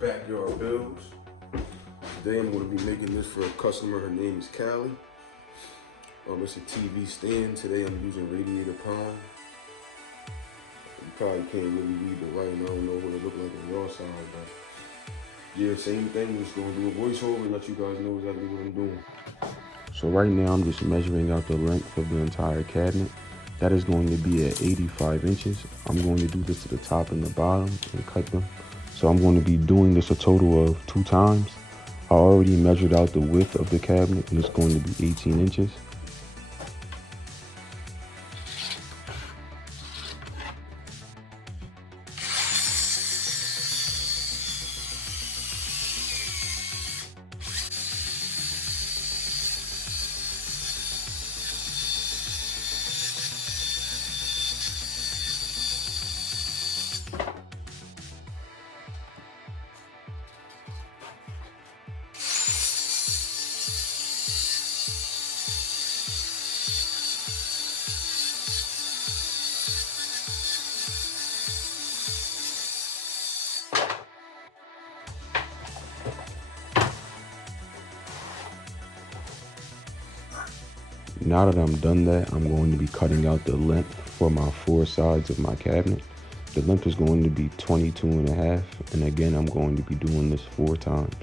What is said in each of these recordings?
Backyard builds. Today I'm going to be making this for a customer. Her name is Callie. It's a TV stand. Today I'm using Radiator Prime. You probably can't really read the writing. I don't know what it looked like on your side, but yeah, same thing. I'm just going to do a voiceover and let you guys know exactly what I'm doing. So right now I'm just measuring out the length of the entire cabinet. That is going to be at 85 inches. I'm going to do this to the top and the bottom and cut them. So I'm going to be doing this a total of 2 times. I already measured out the width of the cabinet and it's going to be 18 inches. Now that I'm done that, I'm going to be cutting out the length for my 4 sides of my cabinet. The length is going to be 22.5, and again, I'm going to be doing this 4 times.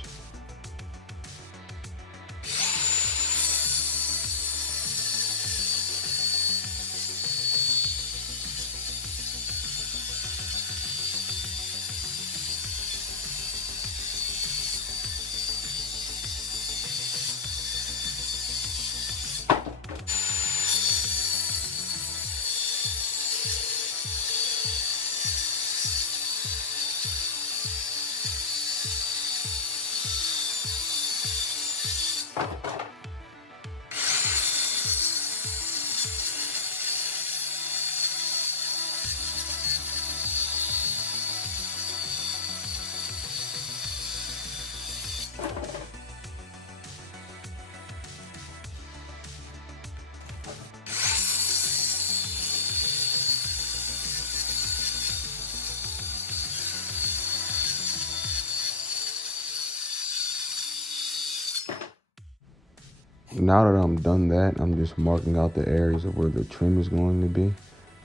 Now that I'm done that, I'm just marking out the areas of where the trim is going to be.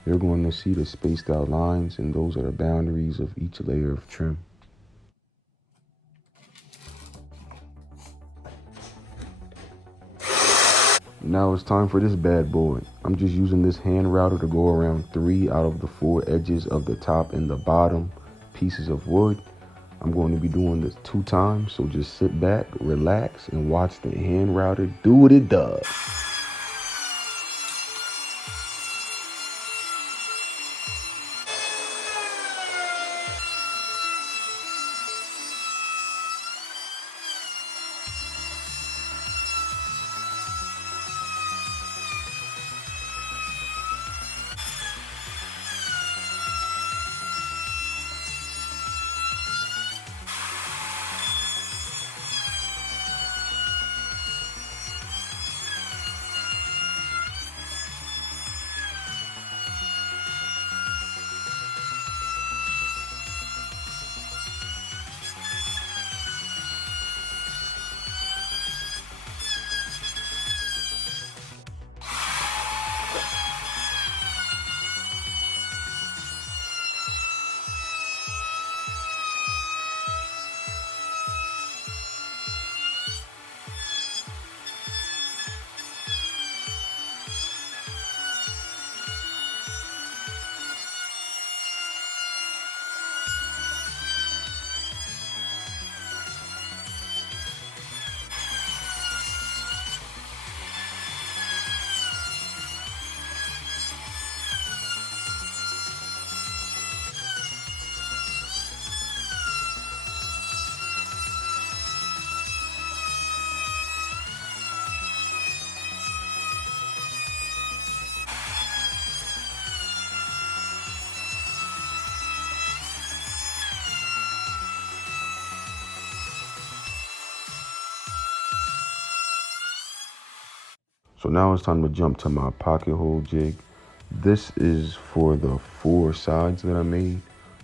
You're going to see the spaced out lines, and those are the boundaries of each layer of trim. Now it's time for this bad boy. I'm just using this hand router to go around 3 out of the 4 edges of the top and the bottom pieces of wood. I'm going to be doing this 2 times, so just sit back, relax, and watch the hand router do what it does. So now it's time to jump to my pocket hole jig. This is for the 4 sides that I made.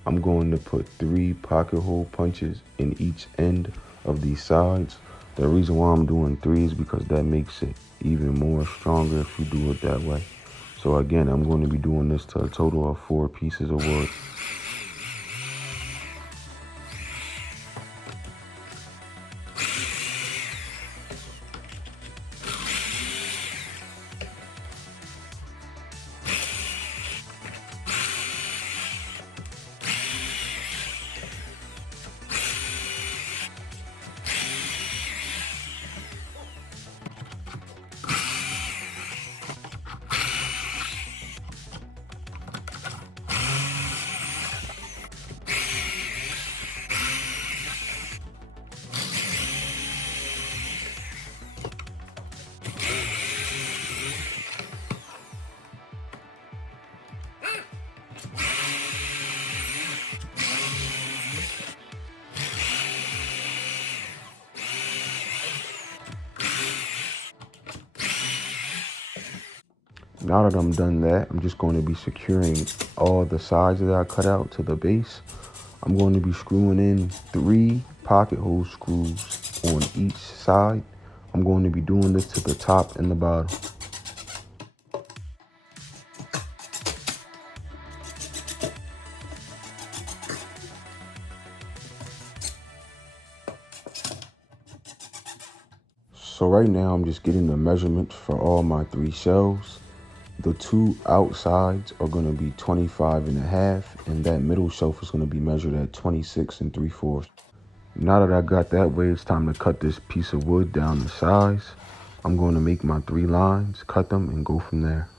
I'm going to put 3 pocket hole punches in each end of these sides. The reason why I'm doing 3 is because that makes it even more stronger if you do it that way. So again, I'm going to be doing this to a total of 4 pieces of wood. Now that I'm done that, I'm just going to be securing all the sides that I cut out to the base. I'm going to be screwing in 3 pocket hole screws on each side. I'm going to be doing this to the top and the bottom. So right now I'm just getting the measurements for all my 3 shelves. The 2 outsides are going to be 25.5, and that middle shelf is going to be measured at 26 3/4. Now that I got that way, it's time to cut this piece of wood down to size. I'm going to make my 3 lines, cut them, and go from there.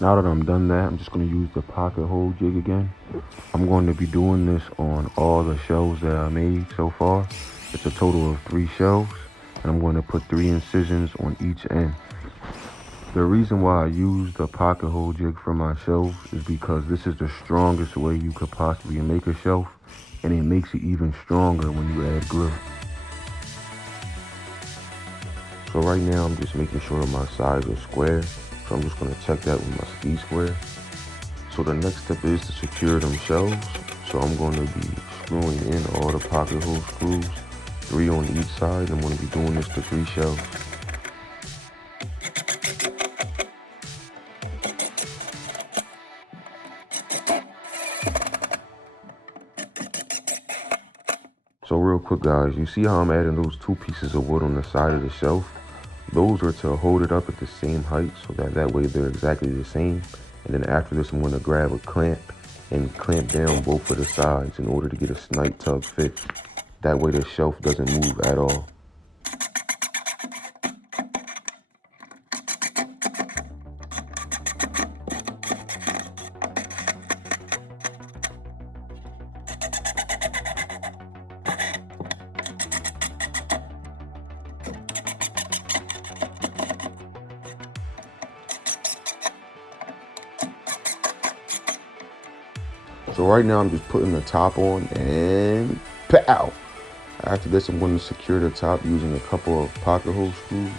Now that I'm done that, I'm just going to use the pocket hole jig again. I'm going to be doing this on all the shelves that I made so far. It's a total of 3 shelves, and I'm going to put 3 incisions on each end. The reason why I use the pocket hole jig for my shelves is because this is the strongest way you could possibly make a shelf, and it makes it even stronger when you add glue. So right now I'm just making sure my sides are square. So I'm just going to check that with my speed square. So the next step is to secure them shelves. So I'm going to be screwing in all the pocket hole screws, 3 on each side. I'm going to be doing this to 3 shelves. So real quick guys, you see how I'm adding those 2 pieces of wood on the side of the shelf? Those are to hold it up at the same height so that way they're exactly the same. And then after this, I'm going to grab a clamp and clamp down both of the sides in order to get a snipe tub fit. That way the shelf doesn't move at all. So right now I'm just putting the top on and pow! After this, I'm going to secure the top using a couple of pocket hole screws.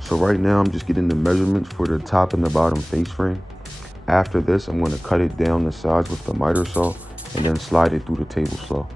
So right now I'm just getting the measurements for the top and the bottom face frame. After this, I'm going to cut it down the sides with the miter saw and then slide it through the table saw.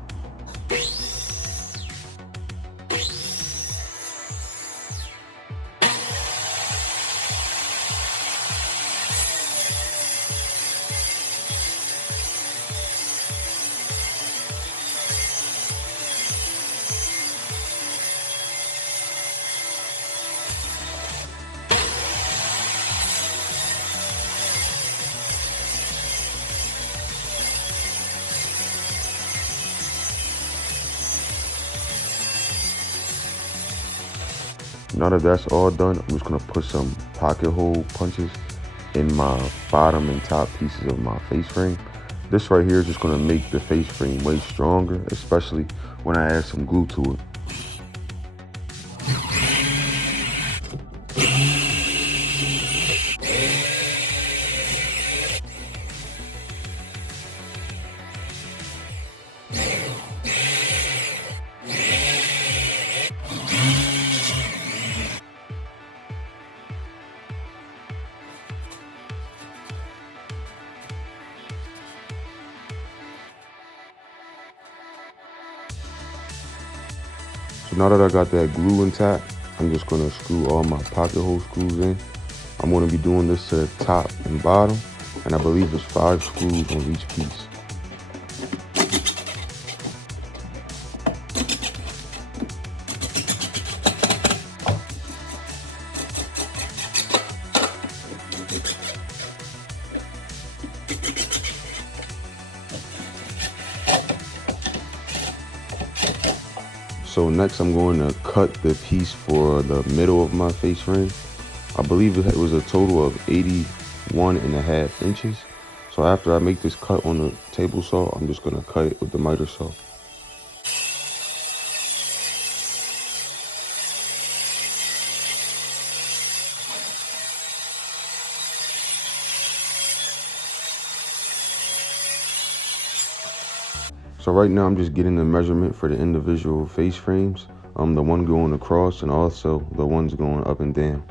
Now that that's all done, I'm just gonna put some pocket hole punches in my bottom and top pieces of my face frame. This right here is just gonna make the face frame way stronger, especially when I add some glue to it. So now that I got that glue intact, I'm just gonna screw all my pocket hole screws in. I'm gonna be doing this to the top and bottom, and I believe there's 5 screws on each piece. So next I'm going to cut the piece for the middle of my face frame. I believe it was a total of 81.5 inches. So after I make this cut on the table saw, I'm just gonna cut it with the miter saw. So right now I'm just getting the measurement for the individual face frames, the one going across and also the ones going up and down.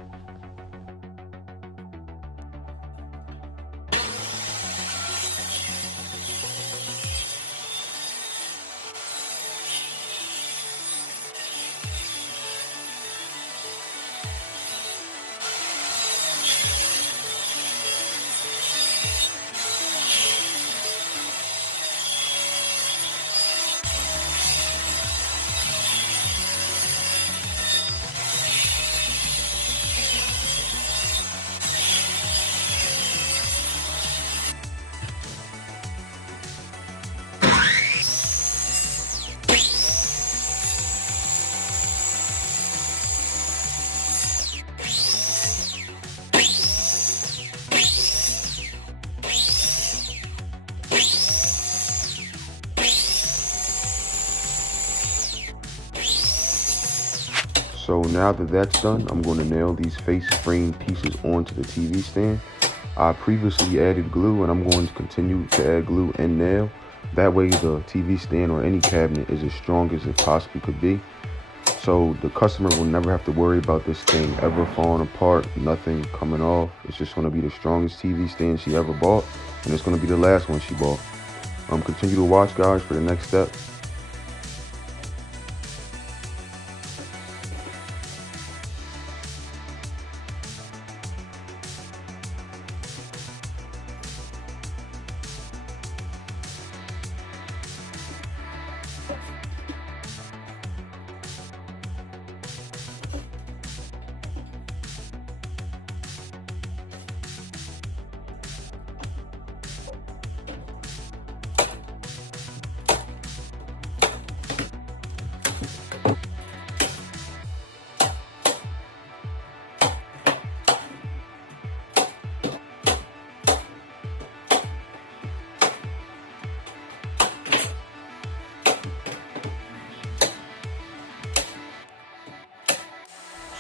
So now that that's done, I'm going to nail these face frame pieces onto the TV stand. I previously added glue and I'm going to continue to add glue and nail. That way the TV stand or any cabinet is as strong as it possibly could be. So the customer will never have to worry about this thing ever falling apart, nothing coming off. It's just going to be the strongest TV stand she ever bought, and it's going to be the last one she bought. Continue to watch, guys, for the next step.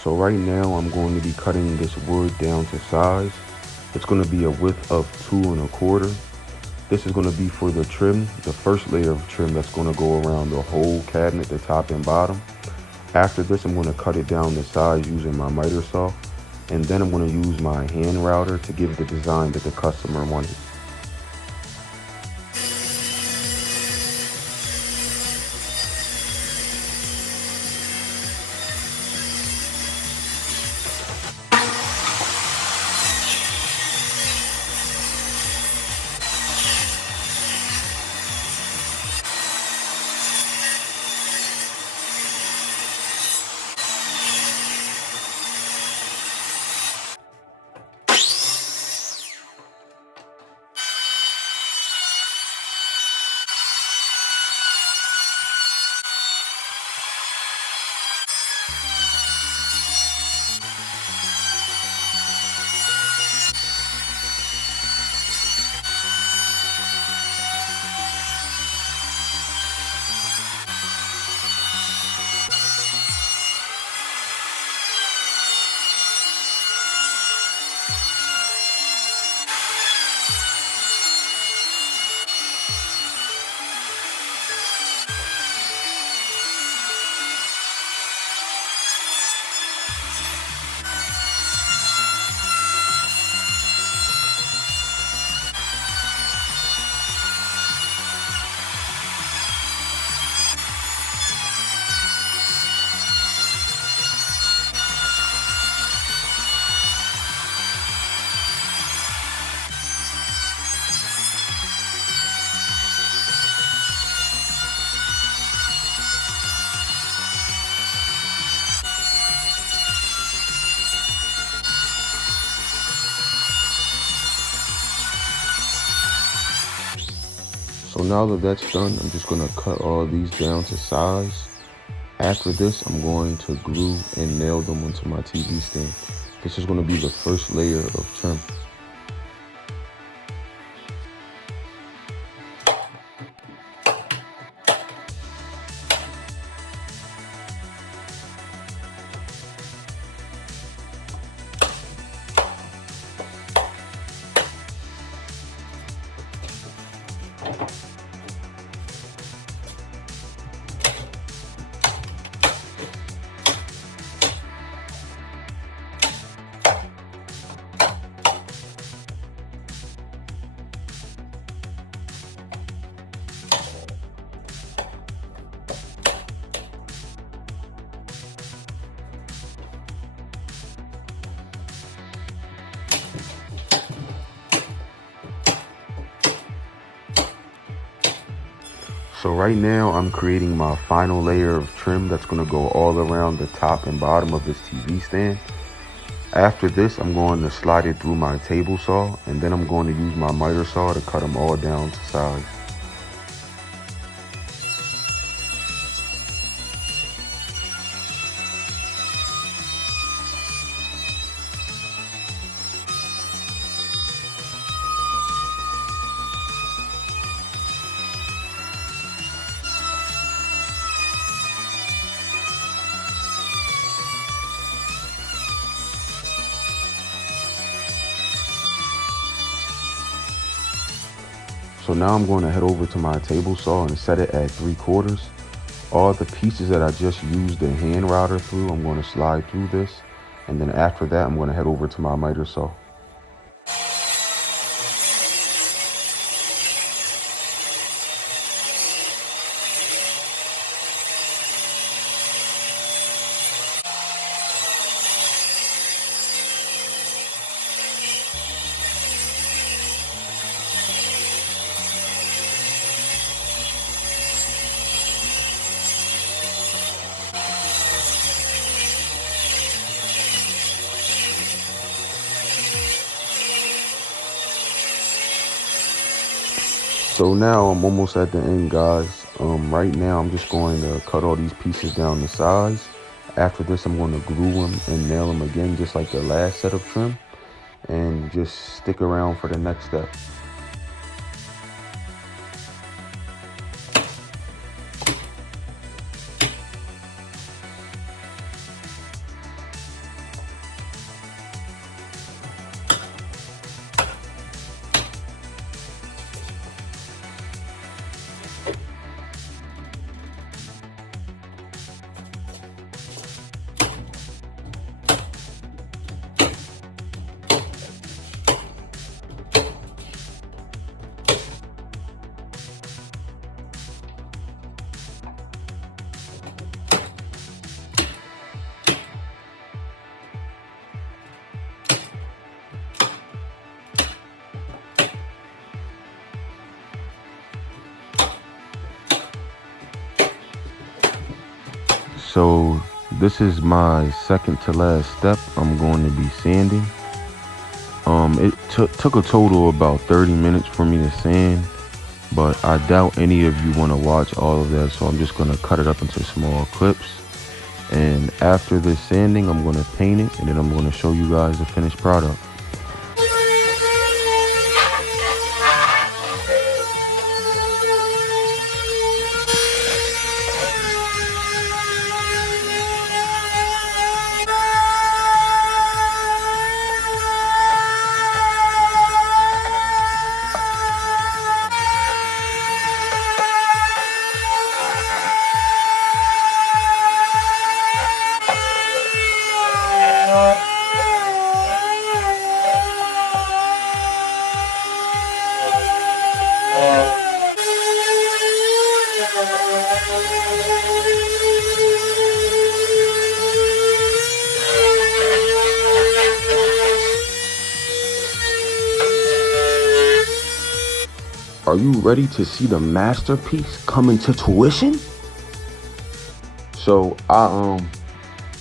So right now I'm going to be cutting this wood down to size. It's going to be a width of 2 1/4. This is going to be for the trim, the first layer of trim that's going to go around the whole cabinet, the top and bottom. After this, I'm going to cut it down to size using my miter saw. And then I'm going to use my hand router to give the design that the customer wanted. So now that that's done, I'm just gonna cut all these down to size. After this, I'm going to glue and nail them onto my TV stand. This is gonna be the first layer of trim. So right now I'm creating my final layer of trim that's gonna go all around the top and bottom of this TV stand. After this, I'm going to slide it through my table saw, and then I'm going to use my miter saw to cut them all down to size. So now I'm going to head over to my table saw and set it at 3/4. All the pieces that I just used the hand router through, I'm going to slide through this. And then after that, I'm going to head over to my miter saw. So now I'm almost at the end, guys. Right now I'm just going to cut all these pieces down to size. After this, I'm going to glue them and nail them again, just like the last set of trim, and just stick around for the next step. So this is my second to last step. I'm going to be sanding. It took a total of about 30 minutes for me to sand, but I doubt any of you want to watch all of that, so I'm just going to cut it up into small clips. And after this sanding, I'm going to paint it, and then I'm going to show you guys the finished product. Are you ready to see the masterpiece come into tuition? So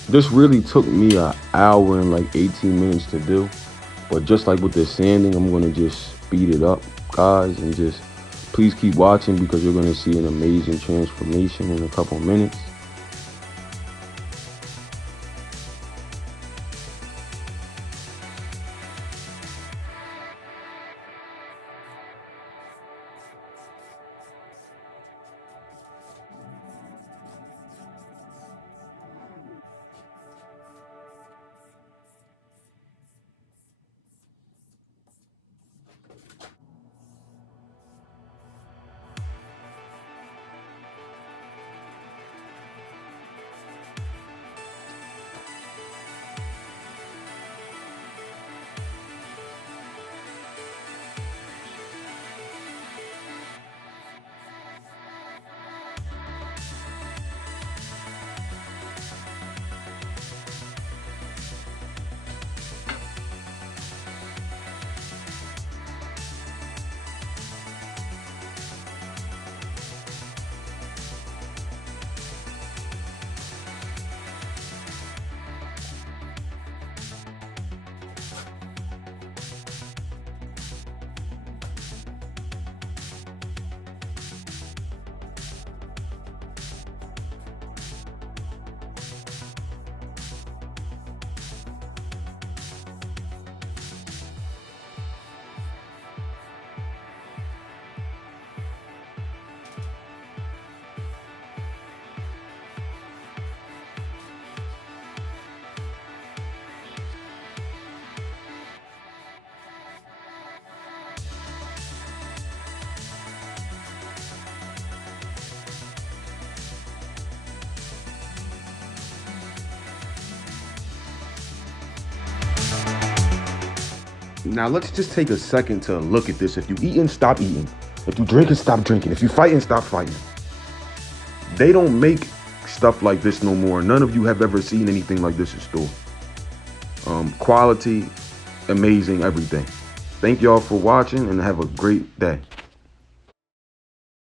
this really took me an hour and like 18 minutes to do, but just like with the sanding, I'm gonna just speed it up, guys, and just please keep watching because you're going to see an amazing transformation in a couple minutes. Now let's just take a second to look at this. If you eating, stop eating. If you drinking, stop drinking. If you fighting, stop fighting. They don't make stuff like this no more. None of you have ever seen anything like this in store. Quality, amazing, everything. Thank y'all for watching and have a great day.